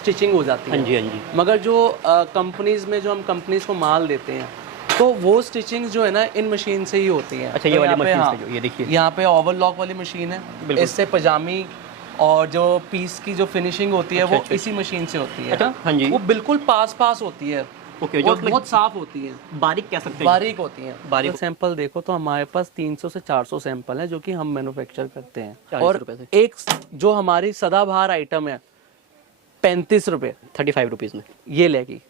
Stitching हो जाती है। हाँ जी, हाँ जी। मगर जो कंपनीज में जो हम कंपनीज को माल देते हैं तो वो स्टिचिंग जो है ना इन मशीन से ही होती है। अच्छा, ये तो वाली यहाँ पे मशीन हाँ, से जो ये देखिए, यहाँ पे ओवरलॉक वाली मशीन है, बिल्कुल। इससे पजामी और जो पीस की जो फिनिशिंग होती है अच्छा, वो अच्छा, इसी मशीन से होती है। अच्छा, हाँ जी। वो बिल्कुल पास होती है। ओके, जो और उसमें बहुत साफ होती है, बारीक कह सकते हैं, बारीक होती हैं। बारीक। अगर सैंपल देखो तो हमारे पास 300 से 400 सैंपल हैं जो कि हम मैन्युफैक्चर करते हैं। 40 और रुपए से एक जो हमारी सदाबहार आइटम है 35 रुपए 35 रुपीज़ में। ये लेगी।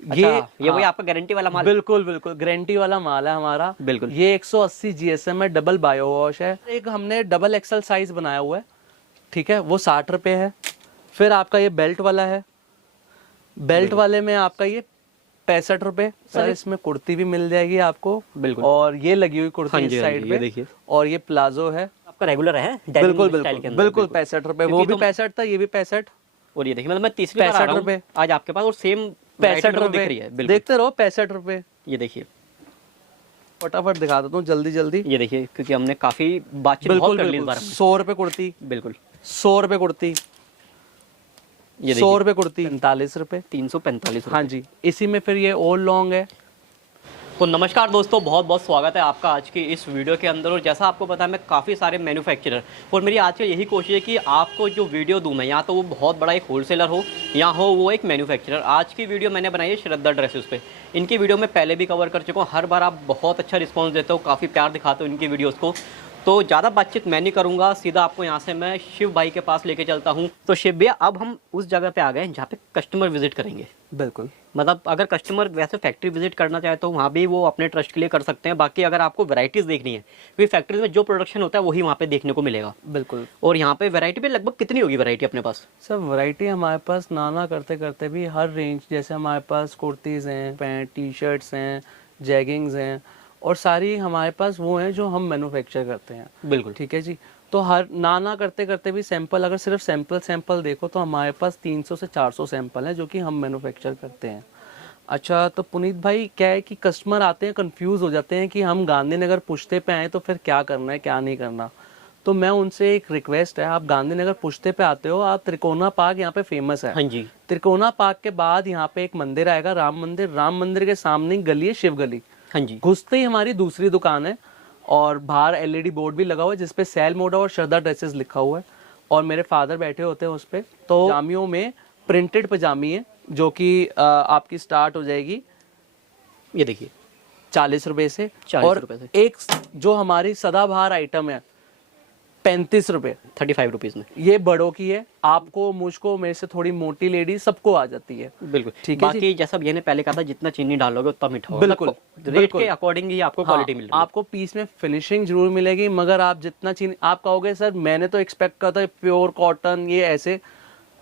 अच्छा, ये वही हाँ, आपका गारंटी वाला माल? बिल्कुल बिल्कुल गारंटी वाला माल है हमारा। बिल्कुल। ये 180 जीएसएम है, डबल बायो वॉश है। एक हमने डबल एक्सल साइज बनाया हुआ है, ठीक है, वो 60 रुपए है। फिर आपका ये बेल्ट वाला है, बेल्ट वाले में आपका ये 65 रुपए। सर इसमें कुर्ती भी मिल जाएगी आपको, बिल्कुल। और ये लगी हुई कुर्ती हाँ इस जी, हाँ साइड जी, पे, ये देखिए। और ये प्लाजो है आपका रेगुलर है बिल्कुल स्टाइल के बिल्कुल अंदर? बिल्कुल 65 रुपए। वो भी 65 था, ये भी 65। और ये देखिए, मतलब मैं तीसरी बार आ 65 रहा रुपए, हूँ आज आपके पास और सेम 65 दिख रुपए रही है। बिल्कुल, देखते रहो, 65 रुपए। ये देखिए, फटाफट दिखा देता हूँ जल्दी जल्दी। ये देखिए, क्योंकि हमने काफी बातचीत बहुत बिल्कुल कर ली इस बिल्कुल बार हमने। 100 रुपए कुर्ती, बिल्कुल, 100 रुपए कुर्ती, ये 100 देखिए, रुपए कुर्ती, 45 रुपए। 345 हाँ जी, इसी में फिर ये और लॉन्ग है। तो नमस्कार दोस्तों, बहुत बहुत स्वागत है आपका आज की इस वीडियो के अंदर। और जैसा आपको पता है, मैं काफ़ी सारे मैन्युफैक्चरर, और मेरी आज की यही कोशिश है कि आपको जो वीडियो दूं मैं, या तो वो बहुत बड़ा एक होलसेलर हो या हो वो एक मैन्युफैक्चरर। आज की वीडियो मैंने बनाई है श्रद्धा ड्रेसेस पे। इनकी वीडियो मैं पहले भी कवर कर चुका हूँ, हर बार आप बहुत अच्छा रिस्पॉन्स देते हो, काफ़ी प्यार दिखाते हो इनकी वीडियोज़ को। तो ज़्यादा बातचीत मैं नहीं करूँगा, सीधा आपको यहाँ से मैं शिव भाई के पास लेके चलता हूँ। तो शिव भैया, अब हम उस जगह पे आ गए हैं जहाँ पे कस्टमर विजिट करेंगे। बिल्कुल, मतलब अगर कस्टमर वैसे फैक्ट्री विजिट करना चाहे तो वहाँ भी वो अपने ट्रस्ट के लिए कर सकते हैं। बाकी अगर आपको वैरायटीज़ देखनी है, क्योंकि फैक्ट्रीज में जो प्रोडक्शन होता है वही वहाँ पे देखने को मिलेगा। बिल्कुल। और यहाँ पे वैरायटी पे लगभग कितनी होगी वैरायटी अपने पास? सर वैरायटी हमारे पास नाना करते करते भी हर रेंज, जैसे हमारे पास कुर्तीज़ हैं, पैंट, टी शर्ट्स हैं, जैगिंग्स हैं, और सारी हमारे पास वो हैं जो हम मैन्युफैक्चर करते हैं। बिल्कुल, ठीक है जी। तो हर नाना करते करते भी सैंपल, अगर सिर्फ सैंपल देखो तो हमारे पास 300 से 400 सैंपल हैं जो कि हम मैन्युफैक्चर करते हैं। अच्छा, तो पुनीत भाई क्या है कि कस्टमर आते हैं, कंफ्यूज हो जाते हैं कि हम गांधीनगर पुश्ते पे आए तो फिर क्या करना है क्या नहीं करना। तो मैं उनसे एक रिक्वेस्ट है, आप गांधीनगर पुश्ते पे आते हो, आप त्रिकोणा पार्क यहाँ पे फेमस है। हाँ जी, त्रिकोणा पार्क के बाद यहाँ पे एक मंदिर आएगा, राम मंदिर। राम मंदिर के सामने ही गली है, शिव गली। हाँ जी, घुसते ही हमारी दूसरी दुकान है, और बाहर एलईडी बोर्ड भी लगा हुआ है जिसपे सेल मोडा और श्रद्धा ड्रेसेस लिखा हुआ है, और मेरे फादर बैठे होते हैं उस पे। तो पजामियों में प्रिंटेड पजामी है जो कि आपकी स्टार्ट हो जाएगी, ये देखिए, 40 रुपए से। 40 और रुपए से। एक जो हमारी सदाबहार आइटम है 35 रुपए 35 रुपीज़ में। ये बड़ों की है, आपको, मुझको, मेरे से थोड़ी मोटी लेडी सबको आ जाती है। बिल्कुल, ठीक है जी। बाकी जैसा भैया ने पहले कहा था, जितना चीनी डालोगे उतना मीठा होगा। बिल्कुल, रेट बिल्कुल। के अकॉर्डिंग ही आपको हाँ, क्वालिटी मिल रही है। आपको पीस में फिनिशिंग जरूर मिलेगी, मगर आप जितना चीनी, आप कहोगे सर मैंने तो एक्सपेक्ट करा था प्योर कॉटन ये ऐसे।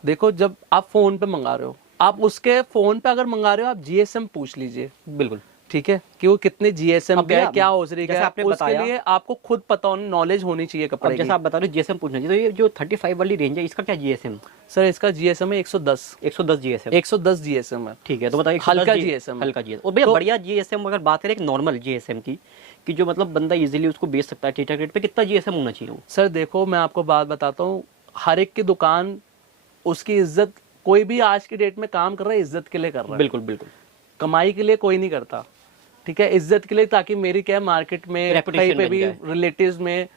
देखो, जब आप फोन पे मंगा रहे हो, आप उसके फोन पे अगर मंगा रहे हो, आप जीएसएम पूछ लीजिए, बिल्कुल, ठीक है, कि वो कितने जीएसएम अब का है, भैया, क्या ओसरी का जैसे है, आपने उसके बताया, लिए आपको खुद पता होना, नॉलेज होनी चाहिए अब कपड़े की। जैसा आप बता रहे हो जीएसएम पूछना चाहिए, तो ये जो 35 वाली रेंज है इसका क्या जीएसएम? सर इसका जीएसएम है 110 110 जीएसएम। 110 जीएसएम है। ठीक है, तो बताइए, हल्का जीएसएम, हल्का जीएसएम। और भैया तो बढ़िया जीएसएम अगर बात करें एक नॉर्मल जीएसएम की, कि जो मतलब बंदा इजीली उसको बेच सकता है ठीठा रेट पे, कितना जीएसएम होना चाहिए? सर देखो, मैं आपको बात बताता हूँ, हर एक की दुकान, उसकी इज्जत, कोई भी आज की डेट में काम कर रहा है इज्जत के लिए कर रहा है। बिल्कुल, बिल्कुल, कमाई के लिए कोई नहीं करता, ठीक है, इज्जत के लिए, ताकि मेरी क्या है, मार्केट में कहीं पे भी रिलेटिव्स में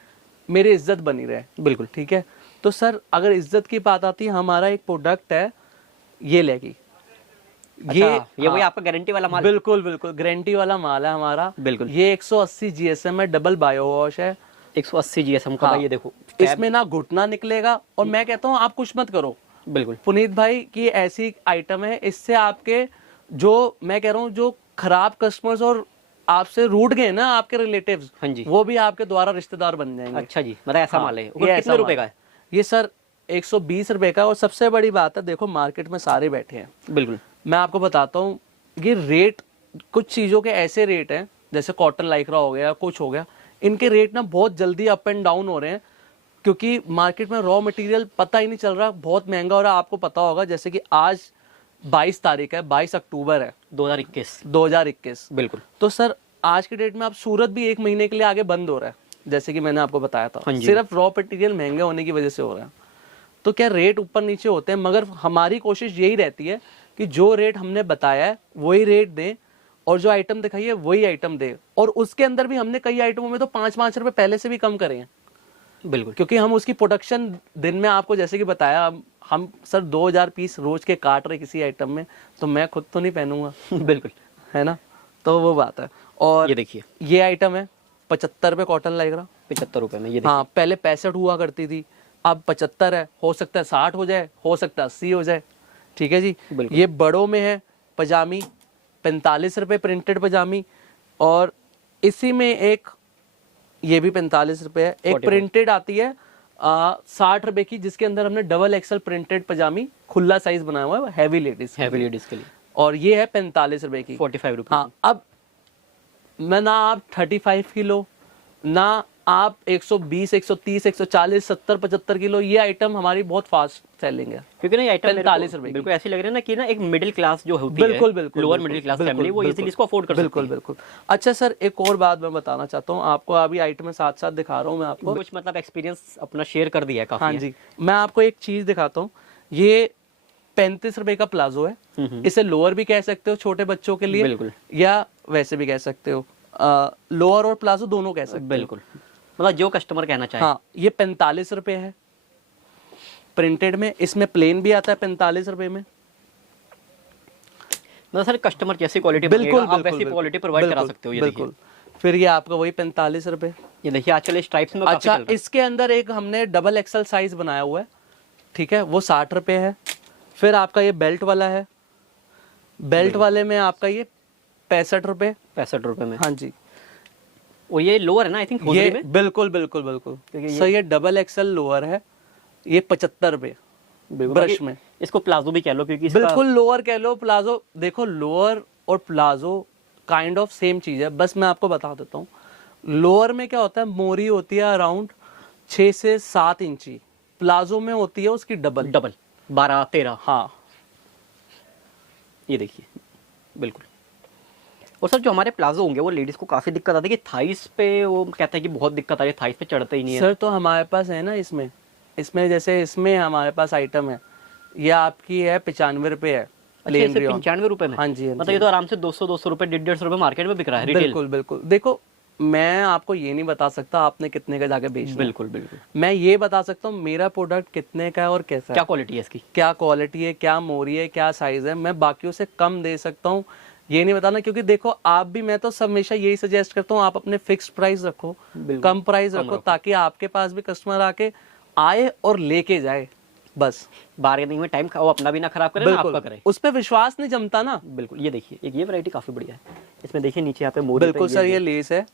मेरी इज्जत बनी रहे। बिल्कुल, ठीक है। तो सर अगर इज्जत की बात आती है, हमारा एक प्रोडक्ट है ये लेगी। ये वही आपका गारंटी वाला माल? बिल्कुल बिल्कुल गारंटी वाला माल है हमारा। बिल्कुल, ये 180 जीएसएम है, डबल बायो वॉश है। 180 जीएसएम का। हाँ, ये देखो, इसमें ना घुटना निकलेगा। और मैं कहता हूँ आप कुछ मत करो बिल्कुल, पुनीत भाई की ऐसी आइटम है, इससे आपके जो, मैं कह रहा हूँ, जो खराब कस्टमर्स और आपसे रूठ गए ना आपके रिलेटिव्स, हाँ जी, वो भी आपके द्वारा रिश्तेदार बन जाएंगे। अच्छा जी, मतलब ऐसा माल है। ये कितने ऐसा रुपए माल का है? ये सर 120 रुपए का। और सबसे बड़ी बात है, देखो मार्केट में सारे बैठे हैं, बिल्कुल, मैं आपको बताता हूँ, ये रेट, कुछ चीजों के ऐसे रेट हैं, जैसे कॉटन लाइक्रा हो गया, कुछ हो गया, इनके रेट ना बहुत जल्दी अप एंड डाउन हो रहे हैं, क्योंकि मार्केट में रॉ मटेरियल पता ही नहीं चल रहा, बहुत महंगा हो रहा है। आपको पता होगा, जैसे कि आज 22 तारीख है, 22 अक्टूबर है 2021। बिल्कुल, तो सर आज के डेट में आप सूरत भी 1 महीने के लिए आगे बंद हो रहा है, जैसे कि मैंने आपको बताया था, हाँ जी, सिर्फ रॉ मटेरियल महंगे होने की वजह से हो रहा है। तो क्या रेट ऊपर नीचे होते हैं, मगर हमारी कोशिश यही रहती है कि जो रेट हमने बताया है वही रेट दें, और जो आइटम दिखाई है वही आइटम दें। और उसके अंदर भी हमने कई आइटमों में तो 5-5 रुपए पहले से भी कम करे हैं, बिल्कुल। क्योंकि हम उसकी प्रोडक्शन दिन में आपको जैसे कि बताया, हम सर 2000 पीस रोज के काट रहे किसी आइटम में, तो मैं खुद तो नहीं पहनूंगा, बिल्कुल, है ना। तो वो बात है। और ये देखिए ये आइटम है 75 रुपए कॉटन लाइक्रा। 75 रुपए में ये देखिए। हाँ, पहले 65 हुआ करती थी, अब 75 है। हो सकता है 60 हो जाए, हो सकता है 80 हो जाए, ठीक है जी। बिल्कुल। ये बड़ों में है पजामी, 45 रुपए प्रिंटेड पजामी। और इसी में एक ये भी 45 रुपए है। एक 45 प्रिंटेड आती है 60 रुपए की, जिसके अंदर हमने डबल एक्सल प्रिंटेड पजामी खुला साइज बनाया हुआ है, हैवी लेडीज के लिए। और ये है 45 रुपए की। 45 रुपए। हाँ, अब मैं ना आप 35 किलो, ना आप 120, 130, 140, 70, 75 किलो, ये आइटम हमारी बहुत फास्ट सेलिंग है। क्योंकि ना ये आइटम 45 रुपए की। बिल्कुल ऐसे लग रहे हैं ना कि ना एक मिडिल क्लास जो होती है, बिल्कुल बिल्कुल, लोअर मिडिल क्लास फैमिली, वो इजीली इसको अफोर्ड कर सकती है। बिल्कुल बिल्कुल। अच्छा सर, एक और बात मैं बताना चाहता हूँ आपको, अभी आइटम साथ साथ दिखा रहा हूँ मैं आपको। कुछ मतलब एक्सपीरियंस अपना शेयर कर दिया है काफी। हाँ जी, मैं आपको एक चीज दिखाता हूँ। ये 35 रुपए का प्लाजो है। इसे लोअर भी कह सकते हो छोटे बच्चों के लिए, बिल्कुल। या वैसे भी कह सकते हो, लोअर और प्लाजो दोनों कह सकते हो। बिल्कुल, मतलब जो कस्टमर कहना चाहे। हाँ, ये 45 रुपए है प्रिंटेड में। इसमें प्लेन भी आता है 45 रुपए में। मतलब सर कस्टमर जैसी क्वालिटी बिल्कुल आप वैसी क्वालिटी प्रोवाइड करा सकते हो। ये बिल्कुल। फिर ये आपका वही 45 रुपए। ये देखिए आजकल स्ट्राइप्स में काफी अच्छा, चल रहा है। इसके अंदर एक हमने डबल एक्सल साइज बनाया हुआ है, ठीक है, वो 60 रुपए है। फिर आपका ये बेल्ट वाला है, बेल्ट वाले में आपका ये 65 रुपए। 65 रुपए में। हाँ जी। और ये लोअर है ना, आई थिंक ये होजरी में। बिल्कुल बिल्कुल बिल्कुल क्योंकि सर, ये डबल एक्सल लोअर है, ये 75 रुपए ब्रश में। इसको प्लाजो भी कह लो, क्योंकि बिल्कुल लोअर कह लो, प्लाजो। देखो, लोअर और प्लाजो काइंड ऑफ सेम चीज है, बस मैं आपको बता देता हूँ। लोअर में क्या होता है, मोरी होती है अराउंड 6 से 7 इंची, प्लाजो में होती है उसकी डबल 12, 13। हाँ, ये देखिए बिल्कुल। और सर जो हमारे प्लाजो होंगे वो लेडीज को काफी दिक्कत आती है कि थाइस पे, वो कहता है कि बहुत दिक्कत आ रही है, थाइस पे चढ़ते ही नहीं है। सर तो हमारे पास है ना, इसमें जैसे इसमें हमारे पास आइटम है, ये आपकी है 95 रुपए है प्लेन रियॉन। 95 रुपए में? हाँ जी, हाँ मतलब जी। ये तो आराम से 200 रुपए, 150 रुपए मार्केट में बिक रहा है रिटेल। बिल्कुल बिल्कुल। देखो, मैं आपको ये नहीं बता सकता आपने कितने का जाके बेचना है। बिल्कुल बिल्कुल। मैं ये बता सकता हूँ मेरा प्रोडक्ट कितने का है और कैसा क्या है, क्वालिटी है इसकी, क्या क्वालिटी है, क्या मोरी है, क्या साइज है। मैं बाकियों से कम दे सकता हूँ, ये नहीं बताना। क्योंकि देखो, आप भी, मैं तो हमेशा यही सजेस्ट करता हूँ, आप अपने फिक्स्ड प्राइस रखो, कम प्राइस रखो, ताकि आपके पास भी कस्टमर आके आए और लेके जाए। बस बार्गेनिंग में टाइम वो अपना भी ना खराब करे ना आपका करे, उस पे विश्वास नहीं जमता ना। बिल्कुल। ये देखिए, एक ये वैरायटी काफी बढ़िया है। इसमें देखिए नीचे यहाँ पे मोरी पे बिल्कुल सर, ये लेस है,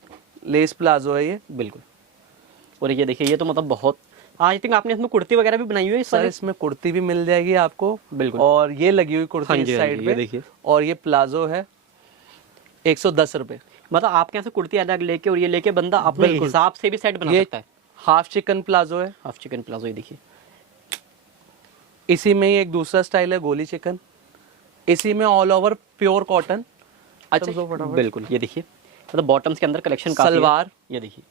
लेस प्लाजो है ये। बिल्कुल। और ये देखिए, ये तो मतलब बहुत, आई थिंक आपने इसमें कुर्ती वगैरह भी बनाई हुई है सर। इसमें कुर्ती भी मिल जाएगी आपको, बिल्कुल। और ये लगी हुई कुर्ती इस साइड पे देखिए। और ये प्लाजो है 110 रुपए। मतलब आपके यहाँ से कुर्ती अलग लेके और ये लेके बंदा अपने हिसाब से भी सेट बना ये सकता है। हाफ चिकन प्लाजो है, हाफ चिकन प्लाजो। ये देखिए, इसी में ही एक दूसरा स्टाइल है गोली चिकन, इसी में ऑल ओवर प्योर कॉटन। अच्छा, बिल्कुल। ये देखिए, मतलब बॉटम्स के अंदर कलेक्शन काफी है। सलवार, ये देखिए,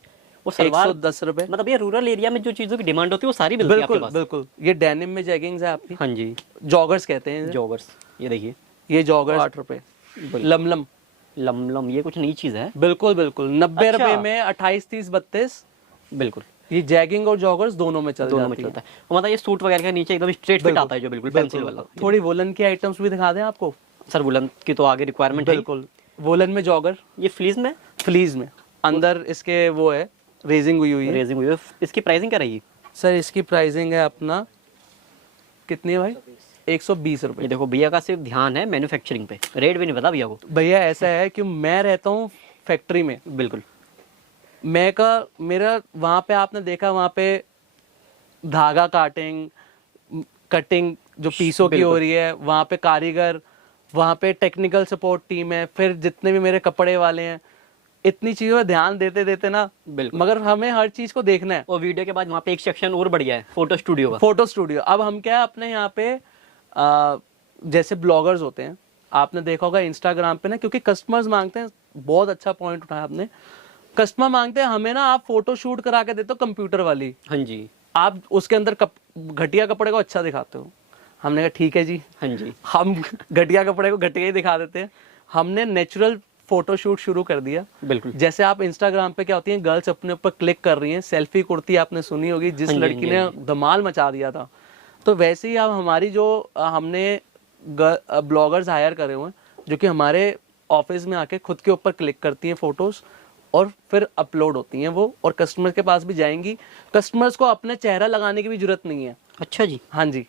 वो सलवार 110 रुपए। मतलब ये रूरल एरिया में जो चीजों की डिमांड होती है वो सारी मिलती है आपके बिल्कुल पास। बिल्कुल। ये डेनिम में जैगिंग्स है आपकी, हाँ जी, जॉगर्स कहते हैं, जॉगर्स। ये देखिए, ये जॉगर्स 8 रुपए। लमलम, लमलम, ये कुछ नई चीज है। बिल्कुल बिल्कुल 90 अच्छा। रुपए में 28, 30, 32। बिल्कुल, ये जैगिंग और जॉगर्स दोनों में चल दोनों में जाती है। चलता है। और मतलब ये सूट वगैरह के नीचे एकदम स्ट्रेट फिट आता है जो बिल्कुल पेंसिल वाला। थोड़ी वोलन की आइटम्स भी दिखा दें आपको सर वुलन की तो आगे रिक्वायरमेंट है। बिल्कुल, वोलन में जॉगर, ये फ्लीज में, फ्लीज में, अंदर इसके वो है रेजिंग हुई है। रेजिंग हुई है। इसकी प्राइसिंग क्या रहेगी सर? इसकी प्राइसिंग है अपना, कितनी है भाई? 120 रुपए। ये देखो, भैया का सिर्फ ध्यान है मैन्युफैक्चरिंग पे, रेट भी नहीं पता भैया को। भैया ऐसा है कि मैं रहता हूँ फैक्ट्री में, बिल्कुल। मेरा वहाँ पे आपने देखा, वहाँ पे धागा कटिंग जो पीसों की हो रही है, वहाँ पे कारीगर, वहाँ पे टेक्निकल सपोर्ट टीम है, फिर जितने भी मेरे कपड़े वाले हैं, इतनी चीजों पे ध्यान देते देते ना, बिल्कुल। मगर हमें हर चीज को देखना है। और वीडियो के बाद वहाँ पे एक सेक्शन और बढ़िया है, फोटो स्टूडियो का। Photo studio. अब हम क्या है, अपने यहाँ पे जैसे ब्लॉगर्स होते हैं, आपने देखा होगा इंस्टाग्राम पे ना, क्योंकि कस्टमर्स मांगते हैं, बहुत अच्छा पॉइंट उठाया आपने, कस्टमर मांगते हैं हमें ना आप फोटो शूट करा के देते हो कंप्यूटर वाली। हाँ जी, आप उसके अंदर घटिया कपड़े को अच्छा दिखाते हो। हमने कहा ठीक है जी, हाँ जी, हम घटिया कपड़े को घटिया ही दिखा देते हैं। हमने नेचुरल फोटोशूट शुरू कर दिया। बिल्कुल। जैसे आप इंस्टाग्राम पे क्या होती हैं, गर्ल्स अपने ऊपर क्लिक कर रही हैं, सेल्फी कुर्ती आपने सुनी होगी, जिस हाँ जी, लड़की हाँ ने धमाल मचा दिया था। तो वैसे ही अब हमारी जो हमने ब्लॉगर्स हायर करे हुए हैं, जो कि हमारे ऑफिस में आके खुद के ऊपर क्लिक करती हैं फोटोज और फिर अपलोड होती हैं वो, और कस्टमर के पास भी जाएंगी। कस्टमर्स को अपने चेहरा लगाने की भी जरूरत नहीं है। अच्छा जी, हाँ जी,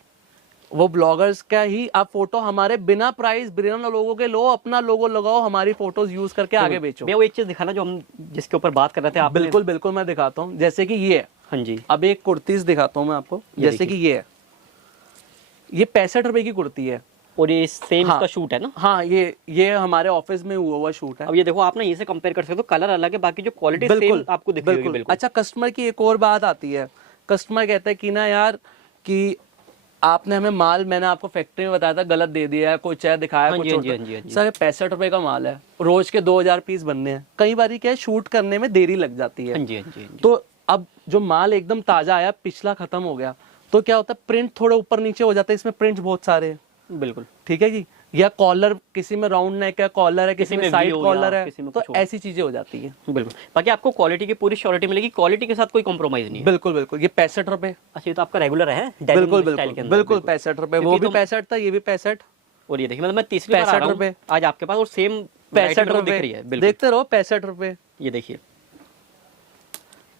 वो ब्लॉगर्स का ही आप फोटो हमारे बिना प्राइस, बिना लोगों के लो, अपना लोगो लगाओ, हमारी फोटोज यूज करके आगे बेचो। भैया वो एक चीज दिखाना जो हम जिसके ऊपर बात कर रहे थे आप। बिल्कुल बिल्कुल, मैं दिखाता हूँ। जैसे कि ये है, हाँ जी, अब एक कुर्तीज दिखाता हूँ मैं आपको। जैसे कि ये है, ये 65 रुपए की कुर्ती है। और ये सेम हाँ, इसका शूट है ना। हाँ, ये हमारे ऑफिस में हुआ शूट है। अब ये देखो आप ना ये से कंपेयर कर सकते हो, कलर अलग है, बाकी जो क्वालिटी बिल्कुल सेम आपको दिख रही होगी। बिल्कुल। अच्छा, कस्टमर की एक और बात आती है। कस्टमर कहता है कि ना यार, कि आपने हमें माल, मैंने आपको फैक्ट्री में बताया था, गलत दे दिया है, कुछ है दिखाया, हाँ कुछ जी, हाँ और जी, हाँ जी, हाँ जी। सर 65 रुपए का माल है, रोज के 2000 पीस बनने हैं। कई बार क्या है, शूट करने में देरी लग जाती है। हाँ जी, हाँ जी, हाँ जी। तो अब जो माल एकदम ताजा आया, पिछला खत्म हो गया, तो क्या होता है, प्रिंट थोड़े ऊपर नीचे हो जाता है, इसमें प्रिंट्स बहुत सारे हैं। बिल्कुल। ठीक है जी, या कॉलर, किसी में राउंड नेक है कॉलर है, किसी में साइड V हो कॉलर गया, है, किसी में तो कुछ और। ऐसी चीजें हो जाती है। बिल्कुल, बाकी आपको क्वालिटी की पूरी श्योरिटी मिलेगी, क्वालिटी के साथ कोई कॉम्प्रोमाइज नहीं है। बिल्कुल बिल्कुल। ये 65 रुपए, अच्छा, ये तो आपका रेगुलर है बिल्कुल स्टाइल बिल्कुल के अंदर। बिल्कुल 65 रुपए। वो भी 65 था, ये भी 65। और ये देखिए, मतलब मैं तीसरी बार आ 65 रहा हूँ रुपए। आज आपके पास, और सेम 65 दिख रुपए रही है। बिल्कुल, देखते रहो। 65 रुपए, ये देखिए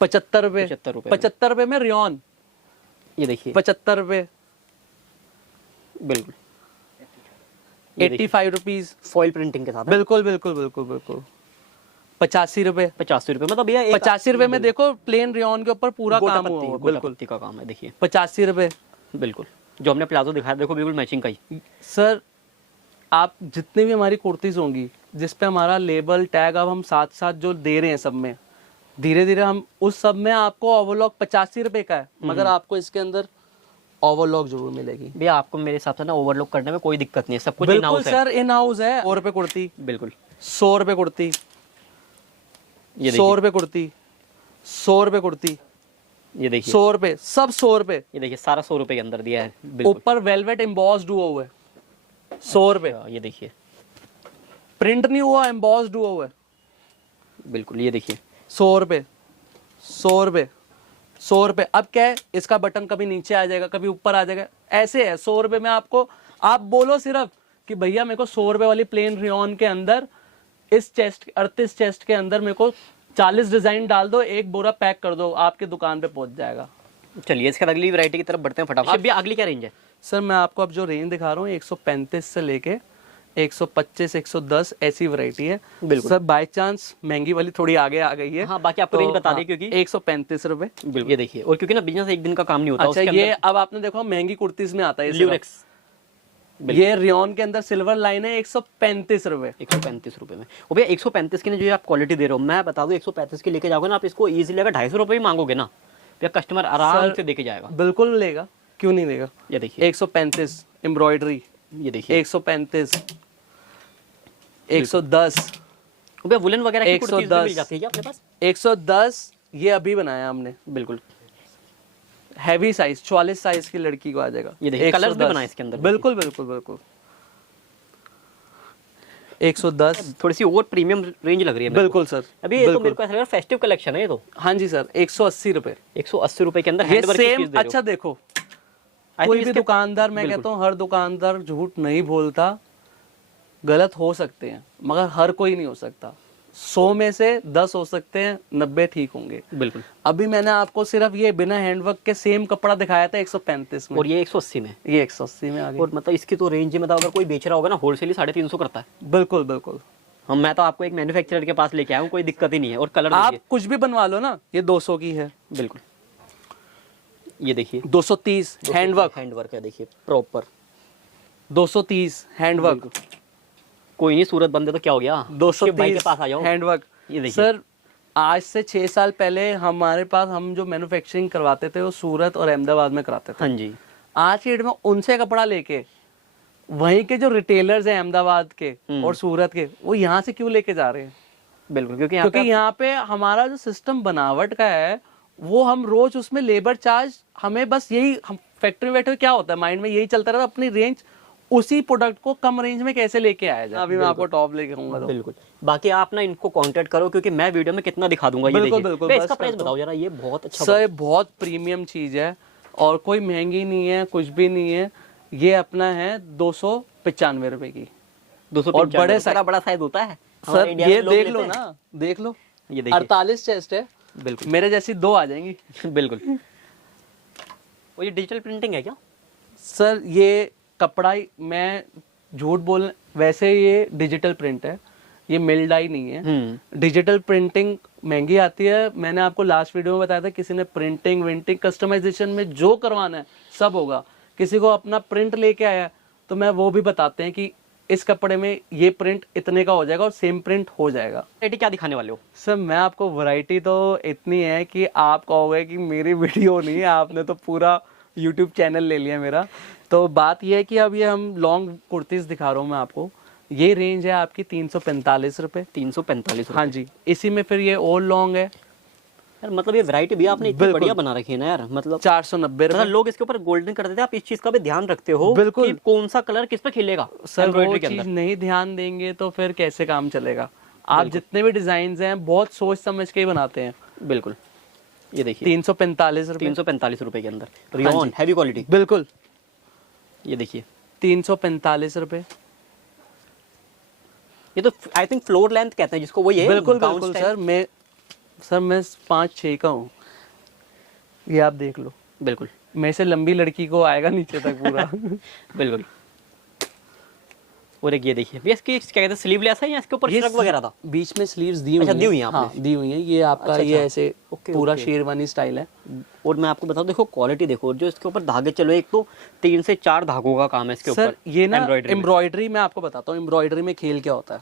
75 रुपए, 75 रुपए। 75 रुपए में रियॉन, ये देखिए 75 रुपए, बिल्कुल, ये देखिए 85 रुपीज, फॉइल प्रिंटिंग के साथ है। बिल्कुल बिल्कुल बिल्कुल बिल्कुल। 85 रुपए, 85 रुपए, मतलब भैया 85 रुपए में देखो प्लेन रियॉन के ऊपर पूरा काम हुआ हुआ। बिल्कुल पत्ती का काम है, देखिए 85 रुपए। बिल्कुल। जो हमने प्लाजो दिखाया देखो, बिल्कुल मैचिंग का ही। सर आप जितने भी हमारी कुर्तीज होंगी जिस पे हमारा लेबल टैग अब हम साथ साथ जो दे रहे हैं, सब में धीरे धीरे हम उस सब में आपको ओवरलॉक 85 रुपए का है, मगर आपको इसके अंदर ओवरलॉक जरूर मिलेगी। भैया आपको मेरे हिसाब से ना ओवरलॉक करने में कोई दिक्कत नहीं है, सब कुछ इन बिल्कुल हाउस है। सर, इन हाउस है। 100 रुपए कुर्ती, बिल्कुल, 100 रुपए कुर्ती, ये 100 देखिए, रुपए कुर्ती, 100 रुपए कुर्ती, ये देखिए, 100 रुपए, सब 100 रुपए। ये देखिए सारा 100 रुपए के अंदर दिया है। बिल्कुल, ऊपर वेलवेट एम्बॉस्ड हुआ हुआ है, 100 रुपए। ये देखिए, प्रिंट नहीं हुआ, एम्बॉस्ड हुआ हुआ है, बिल्कुल, ये देखिए 100 रुपए, 100 रुपए, 100 रुपए। अब क्या है, इसका बटन कभी नीचे आ जाएगा, कभी ऊपर आ जाएगा, ऐसे है। 100 रुपए में आपको, आप बोलो सिर्फ कि भैया मेरे को 100 रुपए वाली प्लेन रियॉन के अंदर, इस चेस्ट 38 चेस्ट के अंदर मेरे को 40 डिजाइन डाल दो, एक बोरा पैक कर दो, आपके दुकान पे पहुंच जाएगा। चलिए इसके बाद अगली वैरायटी की तरफ बढ़ते हैं फटाफट। भैया अगली क्या रेंज है? सर मैं आपको अब जो रेंज दिखा रहा हूँ 135 से लेके 125 110 ऐसी वैरायटी है। बिल्कुल। सर बाय चांस महंगी वाली थोड़ी आगे आ गई है। हाँ, बाकी आपको रेंज बता दें क्योंकि 135 रुपए। बिल्कुल, ये देखिए, और क्योंकि ना बिजनेस एक दिन का काम नहीं होता। अच्छा, ये अब आपने देखो महंगी कुर्तीज में आता है ये ल्यूरेक्स, ये रियॉन के अंदर सिल्वर लाइन है, 135 रुपए। 135 रुपए में। और भैया 135 की ना जो आप क्वालिटी दे रहे हो, मैं बता दूं 135 की लेके जाओगे ना आप, इसको इजीली अगर 250 रुपए भी मांगोगे ना, भैया कस्टमर आराम से देके जाएगा। बिल्कुल लेगा, क्यों नहीं लेगा। ये देखिए 135 एम्ब्रॉयडरी, ये देखिए 135, 110, भैया वुलन वगैरह की कुर्तीज भी 110 मिल जाती है क्या अपने पास? 110 ये अभी बनाया हमने, बिल्कुल, हैवी साइज 44 साइज की लड़की को आ जाएगा। ये देखिए, कलर्स भी 110 बनाए इसके अंदर। बिल्कुल बिल्कुल बिल्कुल। 110 थोड़ी सी और प्रीमियम रेंज लग रही है बिल्कुल सर। अभी ये तो मेरे को ऐसा लग रहा है फेस्टिव कलेक्शन है ये तो। हाँ जी सर, 180 रुपए। 180 रुपए के अंदर ये हैंडवर्क की सेम। चीज दे रहे हो। अच्छा देखो, I कोई think भी इसके- दुकानदार, मैं बिल्कुल। कहता हूँ हर दुकानदार झूठ नहीं बोलता, गलत हो सकते हैं मगर हर कोई नहीं हो सकता। 100 में से 10 हो सकते हैं, 90 ठीक होंगे। बिल्कुल, अभी मैंने आपको सिर्फ ये बिना हैंडवर्क के सेम कपड़ा दिखाया था 135 में, और ये 180 में। ये 180 में आ गई। और मतलब इसकी तो रेंज ही, मतलब अगर कोई बेच रहा होगा ना होलसेल ही 350 करता है। बिल्कुल बिल्कुल। हम मैं तो आपको एक मैन्युफैक्चरर के पास लेके आया हूँ, कोई दिक्कत ही नहीं है। और कलर आप देखिए, कुछ भी बनवा लो ना, ये 200 की है। बिल्कुल, ये देखिए 230 हैंडवर्क, हैंडवर्क है, देखिए प्रॉपर 230 हैंडवर्क, कोई नहीं, सूरत बंदे तो क्या हो गया, शिव भाई के पास आ 230 जाओ। हैंडवर्क। ये देखिए सर आज से 6 साल पहले हमारे पास, हम जो मैन्युफैक्चरिंग करवाते थे वो सूरत और अहमदाबाद में कराते थे। हाँ जी, आज की डेट में उनसे कपड़ा लेके वहीं के जो रिटेलर्स हैं अहमदाबाद के और सूरत के, वो यहाँ से क्यों लेके जा रहे हैं? बिल्कुल, क्योंकि यहाँ क्योंकि यहाँ पे हमारा जो सिस्टम बनावट का है वो हम रोज उसमें लेबर चार्ज, हमें बस यही, हम फैक्ट्री में बैठे हुए क्या होता है माइंड में यही चलता रहता है, अपनी रेंज उसी प्रोडक्ट को कम रेंज में कैसे लेके आया जाए। अभी मैं आपको टॉप लेके आऊंगा तो बिल्कुल। बाकी आप ना इनको कांटेक्ट करो, क्योंकि मैं वीडियो में कितना दिखा दूंगा। ये बिल्कुल, देखिए बिल्कुल, भैया, बस इसका प्राइस कर दो। बताओ जरा, ये बहुत अच्छा सर बहुत प्रीमियम चीज है और कोई महंगी नहीं है, कुछ भी नहीं है। ये अपना है 295 रुपए की। 295 और बड़े बड़ा बड़ा साइज होता है सर हमारे इंडिया ये में, लोग देख लेते लो हैं। ना, देख लो, ये देखिए 48 चेस्ट है, बिल्कुल मेरे जैसी 2 आ जाएंगी। बिल्कुल। और ये डिजिटल प्रिंटिंग है क्या? सर ये कपड़ा मैं झूठ बोल, वैसे ये डिजिटल प्रिंट है, ये मिल डाई नहीं है। डिजिटल प्रिंटिंग महंगी आती है, मैंने आपको लास्ट वीडियो में बताया था, किसी ने प्रिंटिंग विंटिंग कस्टमाइजेशन में जो करवाना है सब होगा। किसी को अपना प्रिंट लेके आया तो मैं वो भी बताते हैं कि इस कपड़े में ये प्रिंट इतने का हो जाएगा और सेम प्रिंट हो जाएगा। वैरायटी क्या दिखाने वाले हो? सर मैं आपको वैरायटी तो इतनी है कि आप कहोगे कि मेरी वीडियो नहीं है, आपने तो पूरा यूट्यूब चैनल ले लिया मेरा। तो बात ये है कि अब ये हम लॉन्ग कुर्तीज दिखा रहा हूँ मैं आपको। ये रेंज है आपकी 345 रुपए। 345। हाँ जी, इसी में फिर ये और लॉन्ग है यार मतलब ये वैरायटी भी आपने इतनी बिल्कुल। बढ़िया बना रखी है ना यार, मतलब 490 मतलब रुपए। लोग इसके ऊपर गोल्डन कर देते हैं। आप इस चीज का भी ध्यान रखते हो बिल्कुल। कि कौन सा कलर किस पे खिलेगा सर वो एम्ब्रॉयडरी के चीज अंदर। नहीं ध्यान देंगे तो फिर कैसे काम चलेगा। आप जितने भी डिजाइन हैं बहुत सोच समझ के ही बनाते हैं। बिल्कुल। ये देखिए 345 रुपए। 345 रुपए के अंदर रियॉन हैवी क्वालिटी। बिल्कुल। ये देखिए 345 रुपए। ये तो आई थिंक फ्लोर लेंथ कहते हैं जिसको, वो ये बिल्कुल gown बिल्कुल style। सर मैं 5-6 का हूँ, ये आप देख लो। बिल्कुल मेरे से लंबी लड़की को आएगा नीचे तक पूरा। बिल्कुल। और एक ये देखिए भैया, इसकी क्या कहते हैं, स्लीवलेस है या इसके ऊपर स्ट्रक वगैरह था? बीच में स्लीव्स दी हुई अच्छा, दी हुई हैं। हैं हाँ आपने? दी हुई हैं। ये आपका अच्छा, ये अच्छा। ऐसे ओके, पूरा ओके। शेरवानी स्टाइल है। और मैं आपको बताऊं, देखो क्वालिटी देखो, जो इसके ऊपर धागे चलो, एक तो 3 से 4 धागों का काम है इसके ऊपर। सर ये ना एम्ब्रॉयडरी में। एम्ब्रॉयडरी में आपको बताता हूँ एम्ब्रॉयडरी में खेल क्या होता है।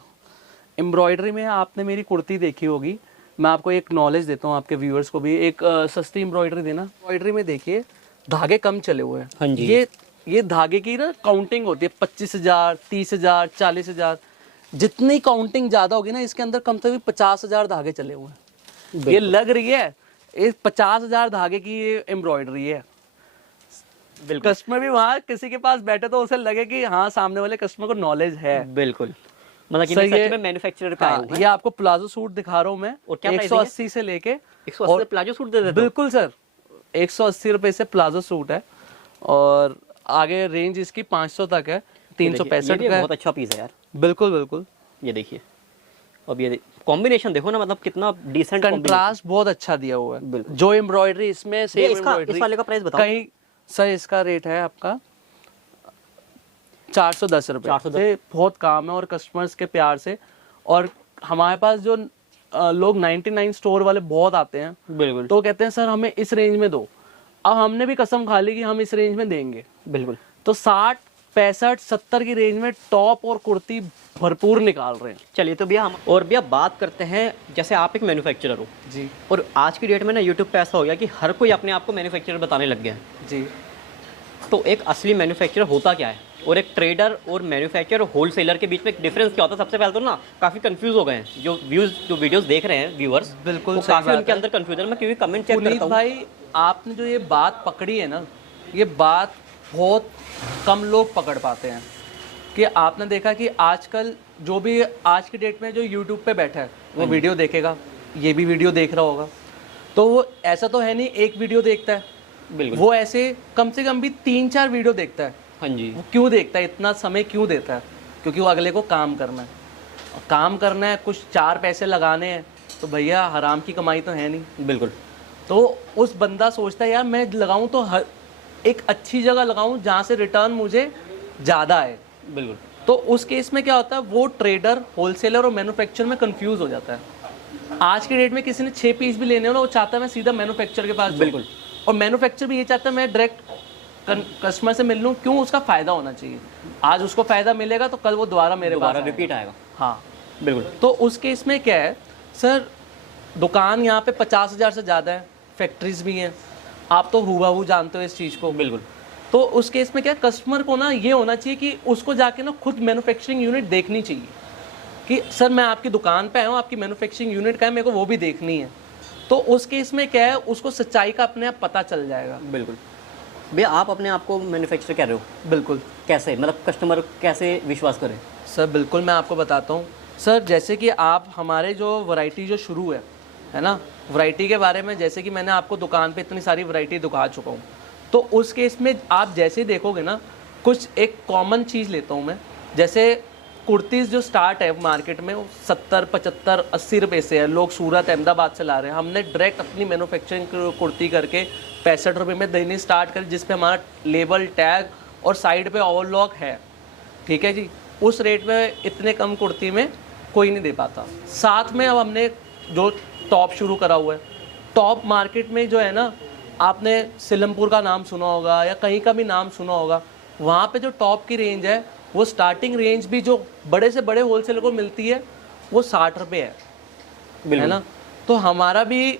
एम्ब्रॉयडरी में आपने मेरी कुर्ती देखी होगी, मैं आपको एक नॉलेज देता हूँ आपके व्यूअर्स को भी, एक सस्ती एम्ब्रॉयडरी देना। एम्ब्रॉयडरी में देखिए धागे कम चले हुए हैं। हाँ जी। ये धागे की ना काउंटिंग होती है 25,000, 30,000, 40,000। जितनी काउंटिंग ज्यादा होगी ना, इसके अंदर कम से कम 50,000 धागे चले हुए हैं। ये लग रही है इस 50,000 धागे की ये एम्ब्रॉयडरी है। बिल्कुल कस्टमर भी वहाँ किसी के पास बैठे तो उसे लगे कि हाँ सामने वाले कस्टमर को नॉलेज है। बिल्कुल। मतलब कि सर, मैं ये- सच में मैन्युफैक्चरर का आया हाँ, हूं। ये आपको प्लाजो सूट दिखा रहा हूँ मैं, और क्या प्राइसिंग 180 से लेके 180 से प्लाजो सूट दे देते हो? बिल्कुल सर 180 रुपए से प्लाजो सूट है और आगे रेंज इसकी 500 तक है, ये 365 भी का है। बहुत अच्छा पीस है यार। बिल्कुल बिल्कुल। ये देखिए, अब ये कॉम्बिनेशन देखो ना, मतलब कितना डिसेंट कंट्रास्ट बहुत अच्छा दिया हुआ है। बिल्कुल। जो एम्ब्रॉयडरी इसमें सेम इसका इस एम्ब्रॉयडरी वाले का प्राइस बताओ। कहीं सर इसका रेट है आपका 410 रुपए। 410। से बहुत काम है और कस्टमर्स के प्यार से। और हमारे पास जो लोग 99 स्टोर वाले बहुत आते हैं, बिल्कुल तो कहते हैं सर हमें इस रेंज में दो। अब हमने भी कसम खा ली कि हम इस रेंज में देंगे। बिल्कुल। तो 60, 65, 70 की रेंज में टॉप और कुर्ती भरपूर निकाल रहे हैं। चलिए तो भैया हम और भैया बात करते हैं, जैसे आप एक मैन्युफैक्चरर हो जी और आज की डेट में ना यूट्यूब पे ऐसा हो गया कि हर कोई अपने आप को मैन्युफैक्चरर बताने लग गया है। जी। तो एक असली मैन्युफैक्चरर होता क्या है और एक ट्रेडर और मैन्युफैक्चरर होलसेलर के बीच में एक डिफरेंस क्या होता है? सबसे पहले तो ना काफी कंफ्यूज हो गए हैं जो वीडियोस देख रहे हैं व्यूअर्स। बिल्कुल वो सही काफी बात उनके है। अंदर कंफ्यूजन, मैं क्योंकि कमेंट चेक पुनीत करता हूँ। भाई आपने जो ये बात पकड़ी है ना, ये बात बहुत कम लोग पकड़ पाते हैं। कि आपने देखा कि आजकल जो भी आज की डेट में जो यूट्यूब पे बैठा है वो वीडियो देखेगा, ये भी वीडियो देख रहा होगा, तो वो ऐसा तो है नहीं एक वीडियो देखता है, बिल्कुल। वो ऐसे कम से कम भी 3-4 वीडियो देखता है। हाँ जी। वो क्यों देखता है, इतना समय क्यों देता है? क्योंकि वो अगले को काम करना है, और काम करना है, कुछ 4 पैसे लगाने हैं, तो भैया हराम की कमाई तो है नहीं। बिल्कुल। तो उस बंदा सोचता है यार मैं लगाऊं तो हर एक अच्छी जगह लगाऊं जहां से रिटर्न मुझे ज़्यादा आए। बिल्कुल। तो उस केस में क्या होता है, वो ट्रेडर, होलसेलर और मैन्युफैक्चरर में कंफ्यूज हो जाता है। आज की डेट में किसी ने 6 पीस भी लेने हो ना, वो चाहता है मैं सीधा मैन्युफैक्चरर के पास जाऊं। बिल्कुल। और मैन्युफैक्चरर भी ये चाहता है मैं डायरेक्ट कस्टमर से मिल लूं। क्यों? उसका फायदा होना चाहिए। आज उसको फायदा मिलेगा तो कल वो दोबारा मेरे पास दोबारा आएगा। रिपीट आएगा। हाँ बिल्कुल। तो उस केस में क्या है सर, दुकान यहाँ पे 50,000 से ज़्यादा है, फैक्ट्रीज भी हैं, आप तो हुबहू जानते हो इस चीज़ को। बिल्कुल। तो उस केस में क्या, कस्टमर को ना ये होना चाहिए कि उसको जाके ना खुद मैन्युफैक्चरिंग यूनिट देखनी चाहिए कि सर मैं आपकी दुकान पे आया हूँ, आपकी मैन्युफैक्चरिंग यूनिट का है, मेरे को वो भी देखनी है। तो उस केस में क्या है, उसको सच्चाई का अपने आप पता चल जाएगा। बिल्कुल। भैया आप अपने आप को मैन्युफैक्चर कर रहे हो, बिल्कुल। कैसे, मतलब कस्टमर कैसे विश्वास करें? सर बिल्कुल, मैं आपको बताता हूँ सर। जैसे कि आप हमारे जो वैरायटी जो शुरू है ना, वैरायटी के बारे में, जैसे कि मैंने आपको दुकान पे इतनी सारी वैरायटी दिखा चुका हूँ, तो उस केस में आप जैसे ही देखोगे ना, कुछ एक कॉमन चीज़ लेता हूँ मैं। जैसे कुर्तीज़ जो स्टार्ट है मार्केट में वो 70, 75, 80 रुपये से है। लोग सूरत, अहमदाबाद से ला रहे हैं। हमने डायरेक्ट अपनी मैन्युफैक्चरिंग कुर्ती करके 65 रुपये में देनी स्टार्ट करी, जिस पे हमारा लेबल, टैग और साइड पे ओवरलॉक है। ठीक है जी, उस रेट में इतने कम कुर्ती में कोई नहीं दे पाता। साथ में अब हमने जो टॉप शुरू करा हुआ है, टॉप मार्केट में जो है ना, आपने सिलमपुर का नाम सुना होगा या कहीं का भी नाम सुना होगा, वहाँ पे जो टॉप की रेंज है, वो स्टार्टिंग रेंज भी जो बड़े से बड़े होलसेलर को मिलती है वो 60 रुपये है ना। तो हमारा भी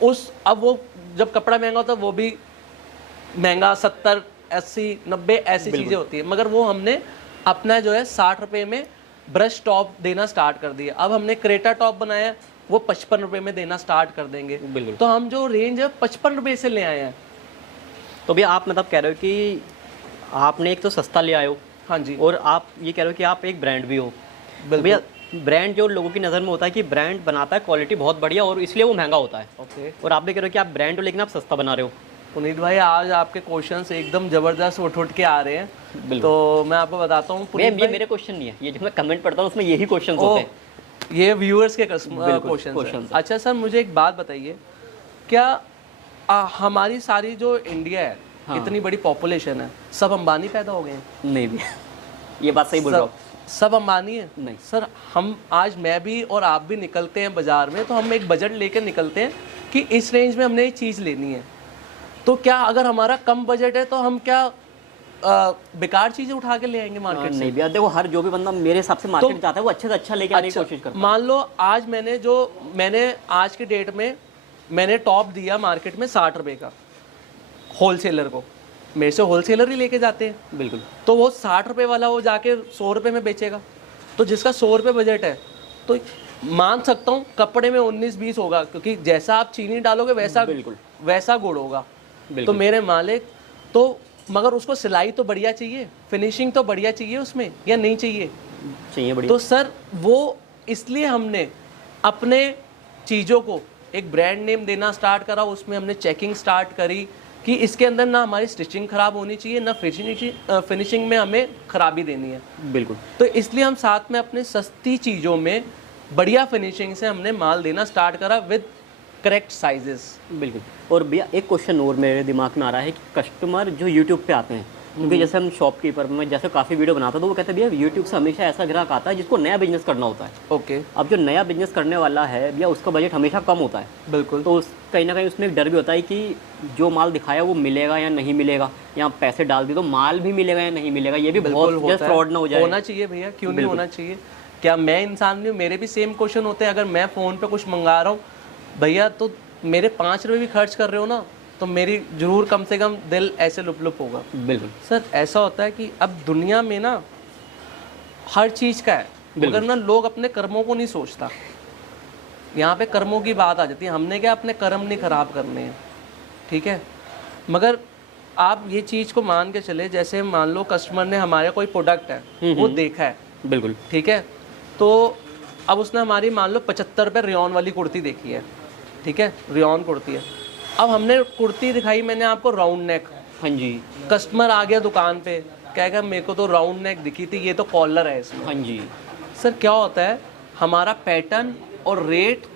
अब वो जब कपड़ा महंगा होता है वो भी महंगा 70, 80, 90 ऐसी चीज़ें होती है, मगर वो हमने अपना जो है 60 रुपये में ब्रश टॉप देना स्टार्ट कर दिया। अब हमने क्रेटा टॉप बनाया, वो 55 रुपये में देना स्टार्ट कर देंगे। तो हम जो रेंज है 55 रुपये से ले आए हैं। तो भैया आप मतलब कह रहे हो कि आपने एक तो सस्ता ले आए हो, हाँ जी, और आप ये कह रहे हो कि आप एक ब्रांड भी हो। भैया ब्रांड जो लोगों की नज़र में होता है कि ब्रांड बनाता है क्वालिटी बहुत बढ़िया और इसलिए वो महंगा होता है। ओके। और आप भी कह रहे हो कि आप ब्रांड हो लेकिन आप सस्ता बना रहे हो। पुनीत भाई, आज आपके क्वेश्चंस एकदम जबरदस्त उठ के आ रहे हैं। तो मैं आपको बताता हूँ, ये मेरे क्वेश्चन नहीं है, ये जो मैं कमेंट पढ़ता हूँ उसमें यही क्वेश्चन होते हैं। ये व्यूअर्स के क्वेश्चन। अच्छा सर, मुझे एक बात बताइए, क्या हमारी सारी जो इंडिया है, हाँ, इतनी बड़ी पॉपुलेशन है, सब अंबानी पैदा हो गए हैं? नहीं भी, ये बात सही बोल रहा हूँ। सब अंबानी है? नहीं सर, हम आज मैं भी और आप भी निकलते हैं बाजार में, तो हम एक बजट लेकर निकलते हैं कि इस रेंज में हमने ये चीज़ लेनी है। तो क्या अगर हमारा कम बजट है तो हम क्या बेकार चीजें उठा के ले आएंगे मार्केट से? नहीं भैया, देखो हर जो भी बंदा मेरे हिसाब से मार्केट जाता है वो अच्छे से अच्छा लेके आने की कोशिश करता है। मान लो आज मैंने आज की डेट में मैंने टॉप दिया मार्केट में 60 रुपये का होलसेलर को, मेरे से होलसेलर ही लेके जाते हैं। बिल्कुल। तो वो 60 रुपये वाला वो जाके 100 रुपये में बेचेगा। तो जिसका 100 रुपये बजट है, तो मान सकता हूँ कपड़े में 19-20 होगा, क्योंकि जैसा आप चीनी डालोगे वैसा गुड़ होगा। तो मेरे मालिक तो, मगर उसको सिलाई तो बढ़िया चाहिए, फिनिशिंग तो बढ़िया चाहिए उसमें, या नहीं चाहिए? चाहिए बढ़िया। तो सर वो इसलिए हमने अपने चीज़ों को एक ब्रांड नेम देना स्टार्ट करा। उसमें हमने चेकिंग स्टार्ट करी कि इसके अंदर ना हमारी स्टिचिंग खराब होनी चाहिए, ना फिनिशिंग में हमें खराबी देनी है। बिल्कुल। तो इसलिए हम साथ में अपने सस्ती चीज़ों में बढ़िया फिनिशिंग से हमने माल देना स्टार्ट करा विद करेक्ट साइजेस। बिल्कुल। और भैया एक क्वेश्चन और मेरे दिमाग में आ रहा है कि कस्टमर जो यूट्यूब पे आते हैं, क्योंकि जैसे हम शॉपकीपर में जैसे काफ़ी वीडियो बनाते हैं तो वो कहते हैं भैया यूट्यूब से हमेशा ऐसा ग्राहक आता है जिसको नया बिजनेस करना होता है। ओके। अब जो नया बिजनेस करने वाला है भैया, उसका बजट हमेशा कम होता है। बिल्कुल। तो कहीं ना कहीं उसमें एक डर भी होता है कि जो माल दिखाया वो मिलेगा या नहीं मिलेगा, या पैसे डाल दिए तो माल भी मिलेगा या नहीं मिलेगा, ये भी बहुत फ्रॉड ना हो जाए। होना चाहिए भैया, क्यों नहीं होना चाहिए? क्या मैं इंसान नहीं हूँ? मेरे भी सेम क्वेश्चन होते हैं। अगर मैं फ़ोन पे कुछ मंगा रहा हूँ भैया, तो मेरे 5 रुपये भी खर्च कर रहे हो ना, तो मेरी जरूर कम से कम दिल ऐसे लुप होगा। बिल्कुल सर, ऐसा होता है कि अब दुनिया में ना हर चीज़ का है, मगर ना लोग अपने कर्मों को नहीं सोचता। यहाँ पे कर्मों की बात आ जाती है। हमने क्या अपने कर्म नहीं खराब करने हैं, ठीक है? मगर आप ये चीज़ को मान के चले, जैसे मान लो कस्टमर ने हमारे कोई प्रोडक्ट है वो देखा है, बिल्कुल ठीक है, तो अब उसने हमारी मान लो 75 रुपये रेयॉन वाली कुर्ती देखी है, ठीक है, रेयॉन कुर्ती है। अब हमने कुर्ती दिखाई मैंने आपको राउंड नेक, हाँ जी, कस्टमर आ गया दुकान पे, कहेगा मेरे को तो राउंड नेक दिखी थी, ये तो कॉलर है इसमें। हाँ जी। सर क्या होता है, हमारा पैटर्न और रेट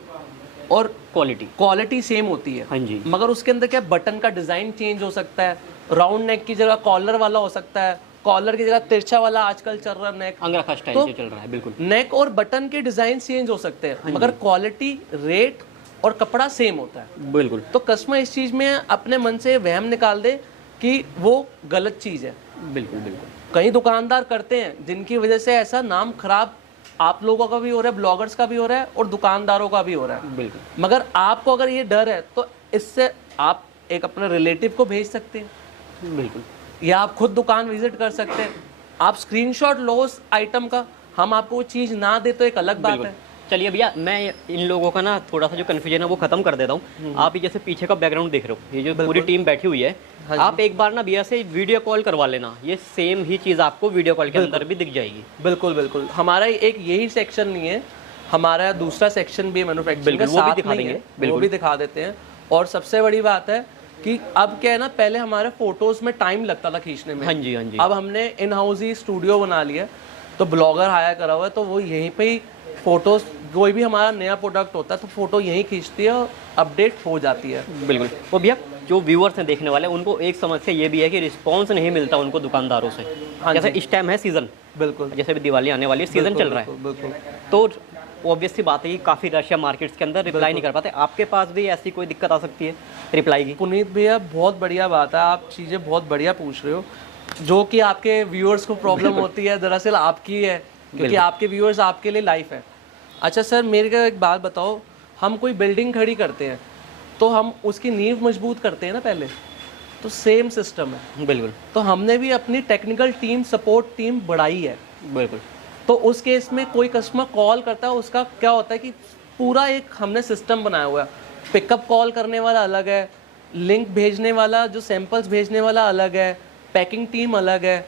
और क्वालिटी सेम होती है, हाँ जी, मगर उसके अंदर क्या बटन का डिज़ाइन चेंज हो सकता है। राउंड नेक की जगह कॉलर वाला हो सकता है, कॉलर की जगह तिरछा वाला आजकल चल रहा है नेक, अंगरखा स्टाइल तो से चल रहा है। बिल्कुल, नेक और बटन के डिज़ाइन चेंज हो सकते हैं, मगर क्वालिटी, रेट और कपड़ा सेम होता है। बिल्कुल। तो कस्टमर इस चीज़ में अपने मन से वहम निकाल दे कि वो गलत चीज़ है। बिल्कुल बिल्कुल। कई दुकानदार करते हैं जिनकी वजह से ऐसा नाम खराब आप लोगों का भी हो रहा है, ब्लॉगर्स का भी हो रहा है और दुकानदारों का भी हो रहा है। बिल्कुल। मगर आपको अगर ये डर है तो इससे आप एक अपने रिलेटिव को भेज सकते हैं, बिल्कुल, या आप खुद दुकान विजिट कर सकते हैं। आप स्क्रीनशॉट लो उस आइटम का, हम आपको वो चीज़ ना दे तो एक अलग बात है, चलिए भैया, मैं इन लोगों का ना थोड़ा सा जो कन्फ्यूजन है वो खत्म कर देता हूँ। आप ये जैसे पीछे का बैकग्राउंड देख रहे हो, ये जो पूरी टीम बैठी हुई है, हाँ जी। आप एक बार ना भैया से वीडियो कॉल करवा लेना, ये सेम ही चीज़ आपको वीडियो कॉल के अंदर भी दिख जाएगी। बिल्कुल बिल्कुल, हमारा एक यही सेक्शन नहीं है, हमारा दूसरा सेक्शन भी मैन्युफैक्चरिंग का, बिल्कुल, वो भी साथ दिखा में ही देंगे, है, वो बिल्कुल। भी दिखा देते हैं। और सबसे बड़ी बात है कि अब क्या है ना, पहले हमारे फोटोज में टाइम लगता था खींचने में। हाँ जी, हाँ जी। अब हमने इन हाउस ही स्टूडियो बना लिया, तो ब्लॉगर हायर करा हुआ है, तो वो यहीं पे ही फोटोज, कोई भी हमारा नया प्रोडक्ट होता है तो फोटो यहीं खींचती है और अपडेट हो जाती है। बिल्कुल। तो भैया जो व्यूअर्स हैं देखने वाले, उनको एक समस्या ये भी है कि रिस्पांस नहीं मिलता उनको दुकानदारों से। हाँ जैसे जी। इस टाइम है सीजन, बिल्कुल, जैसे भी दिवाली आने वाली है, सीजन चल रहा है, बिल्कुल। तो ऑब्वियस सी बात है कि काफ़ी रश है मार्केट्स के अंदर, रिप्लाई नहीं कर पाते। आपके पास भी ऐसी कोई दिक्कत आ सकती है रिप्लाई की? पुनीत भैया बहुत बढ़िया बात है, आप चीज़ें बहुत बढ़िया पूछ रहे हो। जो कि आपके व्यूअर्स को प्रॉब्लम होती है, दरअसल आपकी है, क्योंकि आपके व्यूअर्स आपके लिए लाइफ है। अच्छा सर, मेरे को एक बात बताओ, हम कोई बिल्डिंग खड़ी करते हैं तो हम उसकी नींव मजबूत करते हैं ना पहले, तो सेम सिस्टम है। बिल्कुल तो हमने भी अपनी टेक्निकल टीम, सपोर्ट टीम बढ़ाई है। बिल्कुल। तो उस केस में कोई कस्टमर कॉल करता है, उसका क्या होता है कि पूरा एक हमने सिस्टम बनाया हुआ है। पिकअप कॉल करने वाला अलग है, लिंक भेजने वाला, जो सैंपल्स भेजने वाला अलग है, पैकिंग टीम अलग है,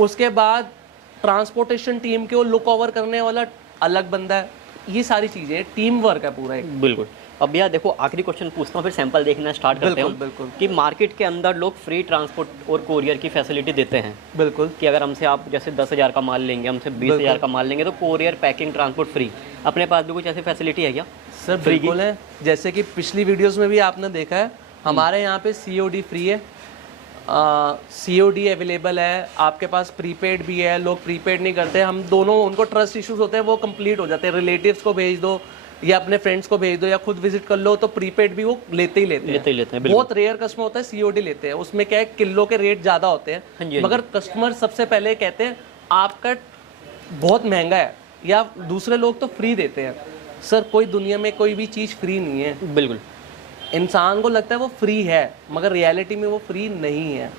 उसके बाद ट्रांसपोर्टेशन टीम के वो लुक ओवर करने वाला अलग बंदा है। ये सारी चीज़ें टीम वर्क है पूरा एक। बिल्कुल। अब भैया देखो, आखिरी क्वेश्चन पूछता हूँ, फिर सैंपल देखना स्टार्ट करते हैं। बिल्कुल। कि मार्केट के अंदर लोग फ्री ट्रांसपोर्ट और कोरियर की फैसिलिटी देते हैं बिल्कुल कि अगर हमसे आप जैसे 10,000 का माल लेंगे, हमसे 20,000 का माल लेंगे तो कोरियर, पैकिंग, ट्रांसपोर्ट फ्री। अपने पास भी कुछ ऐसी फैसिलिटी है क्या? सर बिल्कुल है, जैसे कि पिछली वीडियोस में भी आपने देखा है, हमारे यहाँ पे COD फ्री है, COD अवेलेबल है। आपके पास प्रीपेड भी है, लोग प्रीपेड नहीं करते, हम दोनों, उनको ट्रस्ट इश्यूज होते हैं, वो कंप्लीट हो जाते हैं। रिलेटिव्स को भेज दो या अपने फ्रेंड्स को भेज दो या खुद विजिट कर लो, तो प्रीपेड भी वो लेते ही लेते हैं। बहुत रेयर कस्टमर होता है COD लेते हैं, उसमें क्या है, किलो के रेट ज़्यादा होते हैं, मगर कस्टमर सबसे पहले कहते हैं आपका बहुत महंगा है, या दूसरे लोग तो फ्री देते हैं। सर कोई दुनिया में कोई भी चीज़ फ्री नहीं है। बिल्कुल। इंसान को लगता है वो फ्री है, मगर रियलिटी में वो फ्री नहीं है।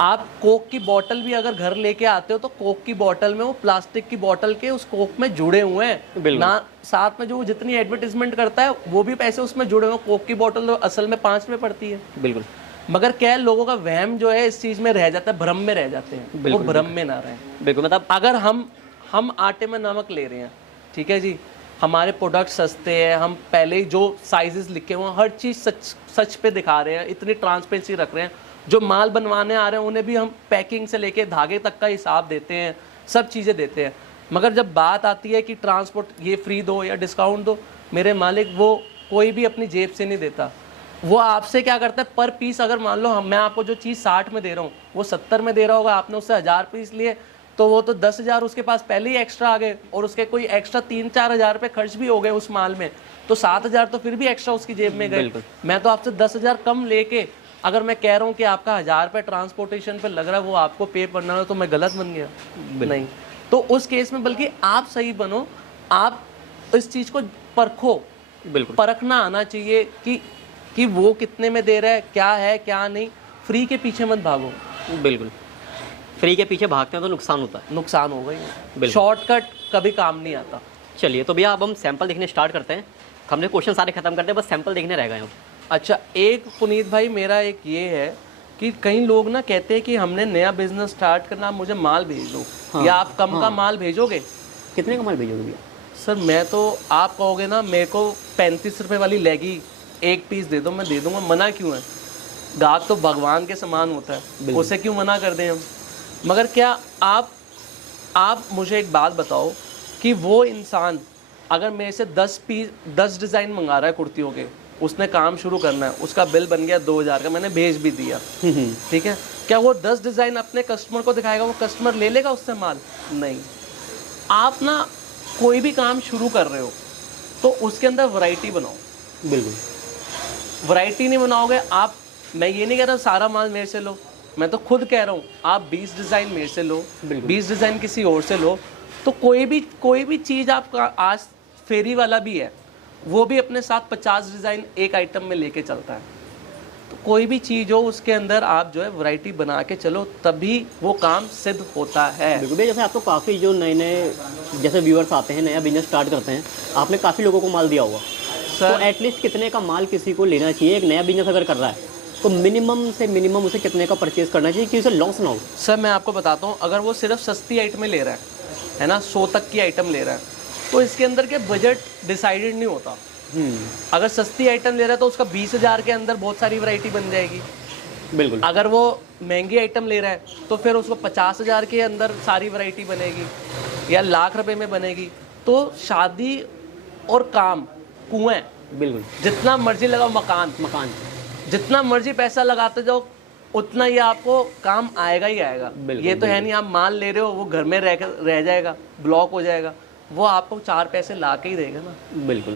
आप कोक की बोतल भी अगर घर लेके आते हो तो कोक की बोतल में वो प्लास्टिक की बोतल के उस कोक में जुड़े हुए हैं ना, साथ में जो जितनी एडवर्टीजमेंट करता है वो भी पैसे उसमें जुड़े हुए हैं। कोक की बोतल तो असल में 5 में पड़ती है। बिल्कुल। मगर क्या है, लोगों का वहम जो है इस चीज में रह जाता है, भ्रम में रह जाते हैं। वो भ्रम में ना रहें। बिल्कुल। मतलब अगर हम आटे में नमक ले रहे हैं, ठीक है जी, हमारे प्रोडक्ट सस्ते हैं, हम पहले ही जो साइजेस लिखे हुए हैं हर चीज़ सच पे दिखा रहे हैं, इतनी ट्रांसपेरेंसी रख रहे हैं, जो माल बनवाने आ रहे हैं उन्हें भी हम पैकिंग से लेके धागे तक का हिसाब देते हैं, सब चीज़ें देते हैं। मगर जब बात आती है कि ट्रांसपोर्ट ये फ्री दो या डिस्काउंट दो, मेरे मालिक वो कोई भी अपनी जेब से नहीं देता। वो आपसे क्या करता है, पर पीस, अगर मान लो मैं आपको जो चीज़ 60 में दे रहा हूँ वो 70 में दे रहा होगा, आपने उससे 1000 पीस लिए, तो वो तो 10,000 उसके पास पहले ही एक्स्ट्रा आ गए, और उसके कोई एक्स्ट्रा 3-4 हज़ार रुपये खर्च भी हो गए उस माल में, तो 7,000 तो फिर भी एक्स्ट्रा उसकी जेब में गए। मैं तो आपसे 10,000 कम लेके अगर मैं कह रहा हूँ कि आपका 1,000 रुपये ट्रांसपोर्टेशन पे लग रहा है, वो आपको पे करना है, तो मैं गलत बन गया? नहीं। तो उस केस में बल्कि आप सही बनो, आप इस चीज़ को परखो। बिल्कुल। परखना आना चाहिए कि वो कितने में दे रहा है क्या नहीं। फ्री के पीछे मत भागो। बिल्कुल। फ्री के पीछे भागते हैं तो नुकसान होता है। नुकसान हो गई। शॉर्टकट कभी काम नहीं आता। चलिए, तो भैया अब हम सैंपल देखने स्टार्ट करते हैं। हमने क्वेश्चन सारे खत्म करते हैं, बस सैंपल देखने रह गए हम। अच्छा, एक पुनीत भाई मेरा एक ये है कि कई लोग ना कहते हैं कि हमने नया बिजनेस स्टार्ट करना, आप मुझे माल भेज दो, या आप कम का माल भेजोगे। कितने का माल भेजोगे भैया? सर मैं तो, आप कहोगे ना मेरे को 35 रुपये वाली लेगी 1 पीस दे दो, मैं दे दूंगा, मना क्यों है? गाहक तो भगवान के समान होता है, उसे क्यों मना कर दें हम? मगर क्या आप मुझे एक बात बताओ कि वो इंसान अगर मेरे से 10 डिज़ाइन मंगा रहा है कुर्तियों के, उसने काम शुरू करना है, उसका बिल बन गया 2,000 का, मैंने भेज भी दिया, ठीक है, क्या वो 10 डिज़ाइन अपने कस्टमर को दिखाएगा, वो कस्टमर ले लेगा उससे माल? नहीं। आप ना कोई भी काम शुरू कर रहे हो तो उसके अंदर वैरायटी बनाओ। बिल्कुल। वैरायटी नहीं बनाओगे आप, मैं ये नहीं कह रहा सारा माल मेरे से लो, मैं तो खुद कह रहा हूँ आप 20 डिज़ाइन मेरे से लो, 20 डिज़ाइन किसी और से लो, तो कोई भी चीज़ आपका, आज फेरी वाला भी है, वो भी अपने साथ 50 डिज़ाइन एक आइटम में लेके चलता है। तो कोई भी चीज़ हो उसके अंदर आप जो है वैरायटी बना के चलो, तभी वो काम सिद्ध होता है। बिल्कुल भैया, जैसे आपको काफ़ी जो नए जैसे व्यूअर्स आते हैं, नया बिजनेस स्टार्ट करते हैं, आपने काफ़ी लोगों को माल दिया होगा, तो सर एटलीस्ट कितने का माल किसी को लेना चाहिए? एक नया बिजनेस अगर कर रहा है तो मिनिमम से मिनिमम उसे कितने का परचेज करना चाहिए कि उसे लॉस ना हो? सर मैं आपको बताता हूँ, अगर वो सिर्फ सस्ती आइटमें ले रहा है ना, 100 तक की आइटम ले रहा है, तो इसके अंदर के बजट डिसाइडेड नहीं होता। अगर सस्ती आइटम ले रहा है तो उसका 20,000 के अंदर बहुत सारी वैरायटी बन जाएगी। बिल्कुल। अगर वो महंगी आइटम ले रहा है तो फिर उसको 50,000 के अंदर सारी वैरायटी बनेगी या लाख रुपए में बनेगी। तो शादी और काम कुएं, बिल्कुल। जितना मर्जी लगाओ, मकान, जितना मर्जी पैसा लगाते जाओ उतना ही आपको काम आएगा ही आएगा। बिल्कुल, ये तो है नहीं आप माल ले रहे हो वो घर में रह जाएगा, ब्लॉक हो जाएगा, वो आपको 4 पैसे ला के ही देगा ना। बिल्कुल।